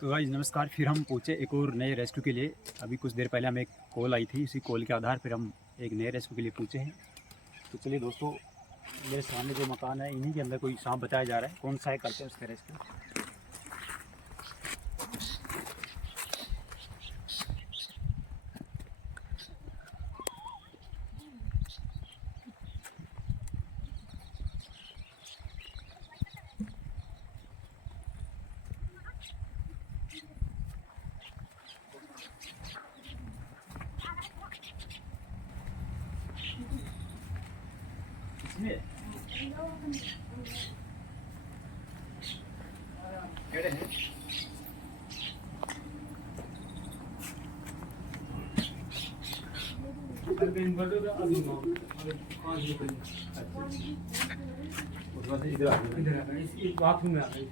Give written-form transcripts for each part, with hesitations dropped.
तो गाइस नमस्कार। फिर हम पहुँचे एक और नए रेस्क्यू के लिए। अभी कुछ देर पहले हमें एक कॉल आई थी, उसी कॉल के आधार पर हम एक नए रेस्क्यू के लिए पहुँचे हैं। तो चलिए दोस्तों, मेरे सामने जो मकान है इन्हीं के अंदर कोई सांप बताया जा रहा है। कौन सा है, करते हैं उसका रेस्क्यू। इसमें केड़े हैं? इधर आ गए। इस बाथरूम में आ गई।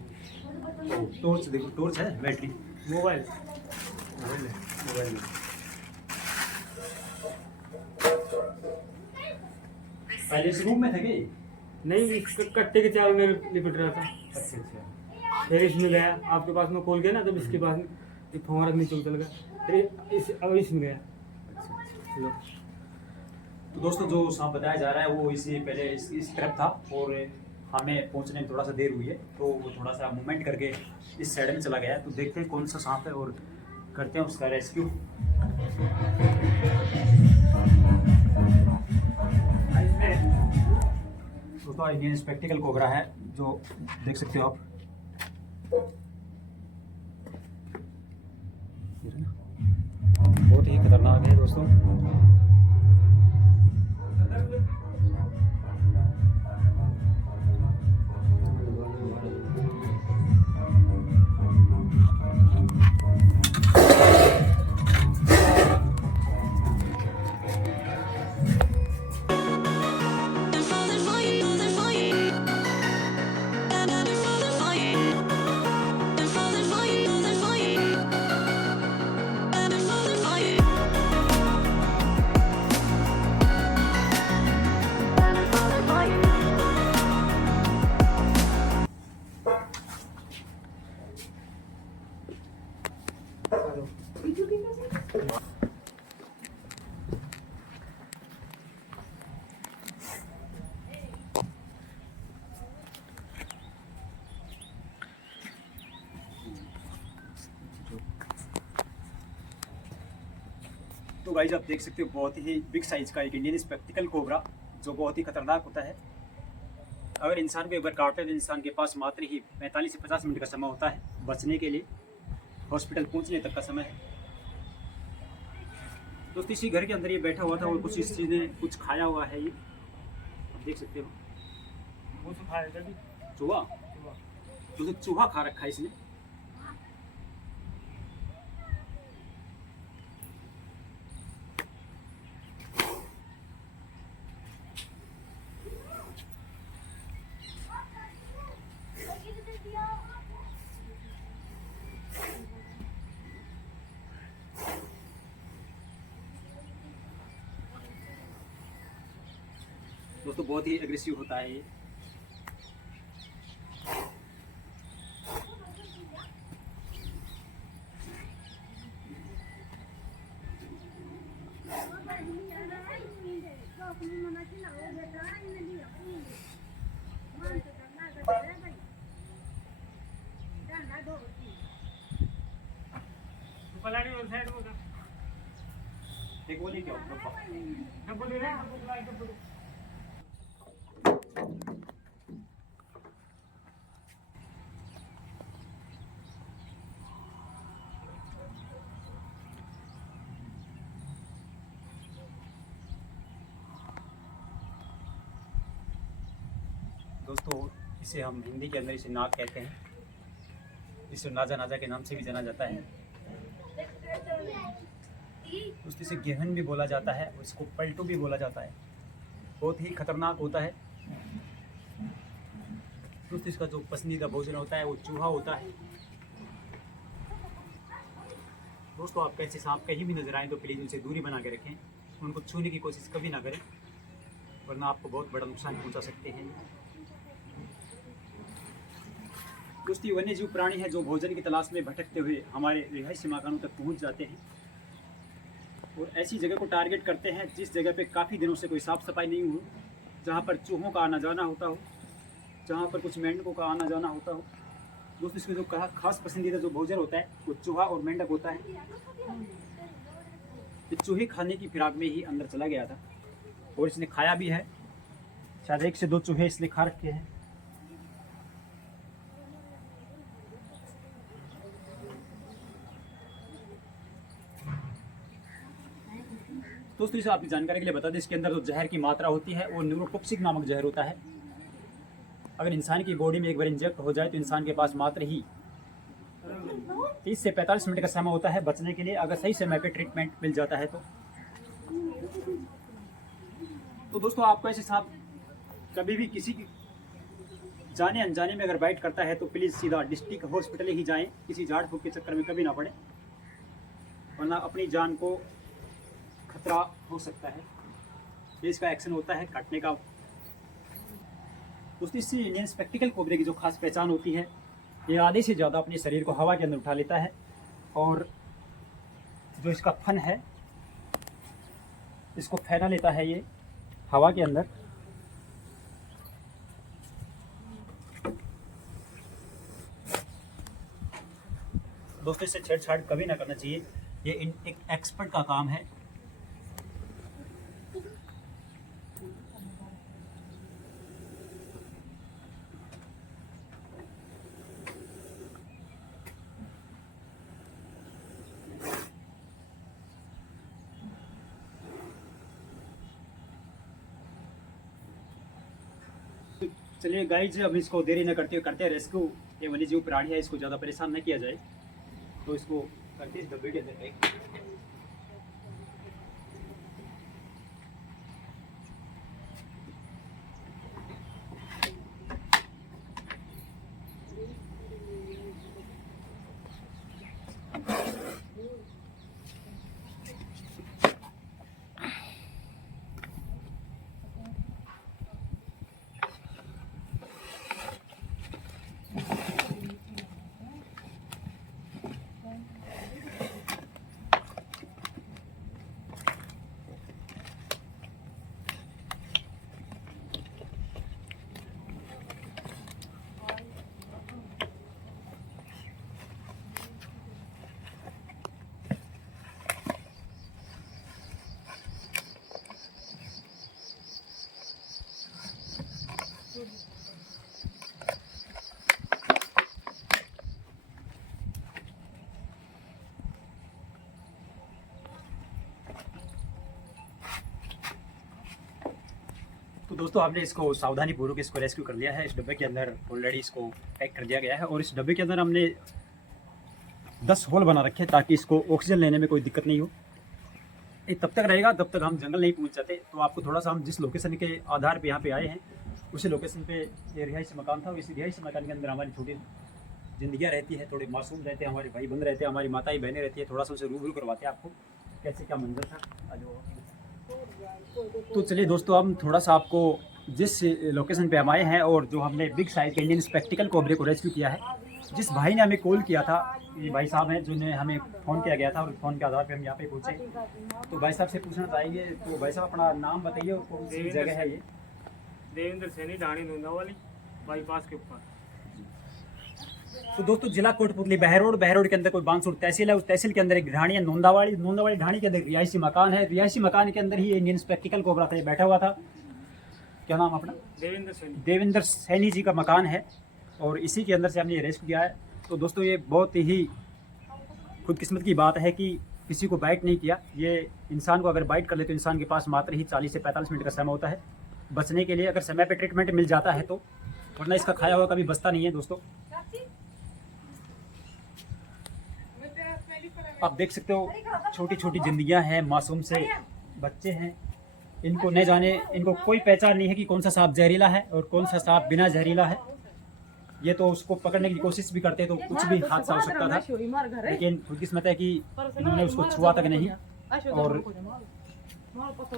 टॉर्च देखो, टॉर्च है, बैटरी, मोबाइल मोबाइल में। पहले इस रूम में थे क्या? नहीं, इस कट्टे के चारों में लिपट रहा था। अच्छा अच्छा। फिर इसमें गया, आपके पास में खोल गया ना, तब इसके पास एक फंवारा नीचे चल गया। फिर अब इसमें गया। अच्छा। तो दोस्तों, जो सांप बताया जा रहा है वो इसी पहले इस तरफ था और हमें पहुंचने में थोड़ा सा देर हुई है, तो वो थोड़ा सा मूवमेंट करके इस साइड में चला गया है। तो देखते हैं कौन सा सांप है और करते हैं उसका रेस्क्यू। दोस्तों, इंडियन स्पेक्टिकल कोबरा है, जो देख सकते हो आप। बहुत ही खतरनाक है दोस्तों। तो गाइस, आप देख सकते हो बहुत ही बिग साइज का एक इंडियन स्पेक्टिकल कोबरा, जो बहुत ही खतरनाक होता है। अगर इंसान को एक बार काटे तो इंसान के पास मात्र ही 45 से 50 मिनट का समय होता है बचने के लिए, हॉस्पिटल पहुंचने तक का समय है। दोस्तों, इसी घर के अंदर ये बैठा हुआ था और कुछ इस चीज़ ने कुछ खाया हुआ है। ये आप देख सकते हो, वो तो खाएगा भी। चूहा, तो चूहा खा रखा है इसने। दोस्तों, बहुत ही एग्रेसिव होता है ये। पलाड़ी और साइड में एक वो लेके आओ। डब्बू दे रहा, डब्बू दे। दोस्तों, इसे हम हिंदी के अंदर इसे नाग कहते हैं। इसे नाजा नाजा के नाम से भी जाना जाता है। दोस्तों, इसे गेहन भी बोला जाता है, इसको पलटू भी बोला जाता है। बहुत ही खतरनाक होता है। दोस्तों, इसका जो पसंदीदा भोजन होता है वो चूहा होता है। दोस्तों, आप कैसे सांप कहीं भी नजर आए तो प्लीज़ उनसे दूरी बना के रखें, उनको छूने की कोशिश कभी ना करें, वरना आपको बहुत बड़ा नुकसान पहुंचा सकते हैं। कुछ वन्य जीव प्राणी हैं जो भोजन की तलाश में भटकते हुए हमारे रिहायशी मकानों तक पहुंच जाते हैं और ऐसी जगह को टारगेट करते हैं जिस जगह पे काफ़ी दिनों से कोई साफ़ सफाई नहीं हुई, जहाँ पर चूहों का आना जाना होता हो, जहाँ पर कुछ मेंढकों का आना जाना होता हो। दोस्तों इसमें जो खास पसंदीदा जो भोजन होता है वो चूहा और मेंढक होता है। ये चूहे खाने की फिराक में ही अंदर चला गया था और इसने खाया भी है। शायद 1 से 2 चूहे इसने खा रखे हैं। दोस्तों इसे आपकी जानकारी के लिए बता दें, इसके अंदर जो जहर की मात्रा होती है वो न्यूरोटॉक्सिक नामक जहर होता है। अगर इंसान की बॉडी में एक बार इंजेक्ट हो जाए तो इंसान के पास मात्र ही 30 से 45 मिनट का समय होता है बचने के लिए, अगर सही समय पे ट्रीटमेंट मिल जाता है तो दोस्तों आपको ऐसे सांप कभी भी किसी की जाने अनजाने में अगर बाइट करता है तो प्लीज़ सीधा डिस्ट्रिक्ट हॉस्पिटल ही जाएं, किसी झाड़ फूक के चक्कर में कभी ना पड़े, वरना अपनी जान को खतरा हो सकता है। ये इसका एक्शन होता है काटने का। दोस्तों इससे इंडियन स्पेक्टिकल कोबरे की जो खास पहचान होती है, ये आधे से ज़्यादा अपने शरीर को हवा के अंदर उठा लेता है और जो इसका फन है इसको फैला लेता है ये हवा के अंदर। दोस्तों इससे छेड़छाड़ कभी ना करना चाहिए, ये एक एक्सपर्ट का काम है। चलिए गाइज, अब इसको देरी न करते हैं रेस्क्यू। ये वन्य जीव प्राणी है, इसको ज़्यादा परेशान न किया जाए, तो इसको करते इस डब्बे के अंदर पैक। तो दोस्तों आपने इसको सावधानी पूर्वक इसको रेस्क्यू कर लिया है। इस डब्बे के अंदर ऑलरेडी इसको पैक कर दिया गया है और इस डब्बे के अंदर हमने 10 होल बना रखे हैं ताकि इसको ऑक्सीजन लेने में कोई दिक्कत नहीं हो। ये तब तक रहेगा जब तक हम जंगल नहीं पहुंच जाते। तो आपको थोड़ा सा हम जिस लोकेशन के आधार पे यहाँ पे आए हैं उसी लोकेशन पे ये रिहायशी मकान था। इसी रिहायशी मकान के अंदर हमारी छोटी जिंदगियाँ रहती है, थोड़े मासूम रहते हैं, हमारे भाई बंद रहते हैं, हमारी माताएं बहनें रहती है। थोड़ा सा उसे रूबरू करवाते हैं आपको कैसे क्या मंजर था। तो चलिए दोस्तों, हम थोड़ा सा आपको जिस लोकेशन पे हम आए हैं और जो हमने बिग साइज के इंडियन स्पेक्टिकल कोबरे को रेस्क्यू किया है, जिस भाई ने हमें कॉल किया था, ये भाई साहब हैं जिन्हें हमें फ़ोन किया गया था और फ़ोन के आधार पे हम यहाँ पे पहुँचे। तो भाई साहब से पूछना चाहेंगे, तो भाई साहब अपना नाम बताइए और कौन सी जगह है ये? देवेंद्र सैनी, ढाणी नूंदावाली बाईपास के ऊपर। तो दोस्तों जिला कोटपुतली बहरोड के अंदर कोई बांसुर तहसील है, उस तहसील के अंदर एक ढाणी है नूंदावाली ढाणी के अंदर रिहायशी मकान है। रिहायशी मकान के अंदर ही इंडियन स्पेक्टिकल कोबरा था, बैठा हुआ था। क्या नाम अपना? देवेंद्र सैनी जी का मकान है और इसी के अंदर से हमने रेस्क्यू किया है। तो दोस्तों ये बहुत ही खुदकिस्मत की बात है कि किसी को बाइट नहीं किया। ये इंसान को अगर बाइट कर ले तो इंसान के पास मात्र ही 40 से 45 मिनट का समय होता है बचने के लिए, अगर समय पे ट्रीटमेंट मिल जाता है तो, वरना इसका खाया हुआ कभी बचता नहीं है। दोस्तों आप देख सकते हो छोटी छोटी जिंदगियां हैं, मासूम से बच्चे हैं, इनको न जाने, इनको कोई पहचान नहीं है कि कौन सा सांप जहरीला है और कौन सा सांप बिना जहरीला है। ये तो उसको पकड़ने की कोशिश भी करते तो कुछ भी हादसा हो सकता था, लेकिन खुदकिस्मत है कि इन्होंने उसको छुआ तक नहीं और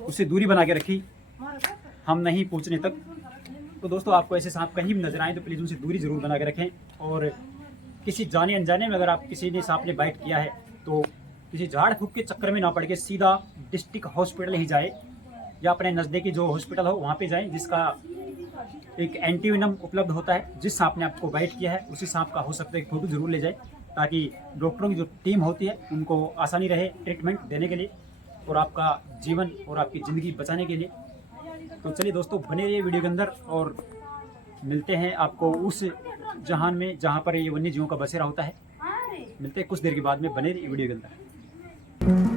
उससे दूरी बना के रखी, हम नहीं पूछने तक। तो दोस्तों आपको ऐसे सांप कहीं भी नजर आए तो प्लीज़ उनसे दूरी जरूर बना के रखें। और किसी जाने अनजाने में अगर आप किसी ने सांप ने बाइट किया है तो किसी झाड़ फूक के चक्कर में ना पड़ के सीधा डिस्ट्रिक्ट हॉस्पिटल ही जाए या अपने नज़दीकी जो हॉस्पिटल हो वहाँ पे जाएं, जिसका एक एंटीवेनम उपलब्ध होता है। जिस सांप ने आपको बाइट किया है उसी सांप का हो सकता है एक फोटो जरूर ले जाए, ताकि डॉक्टरों की जो टीम होती है उनको आसानी रहे ट्रीटमेंट देने के लिए और आपका जीवन और आपकी ज़िंदगी बचाने के लिए। तो चलिए दोस्तों, बने रहिए वीडियो के अंदर और मिलते हैं आपको उस जहान में जहाँ पर ये वन्य जीवों का बसेरा होता है। मिलते हैं कुछ देर के बाद में, बने रहिए वीडियो के अंदर।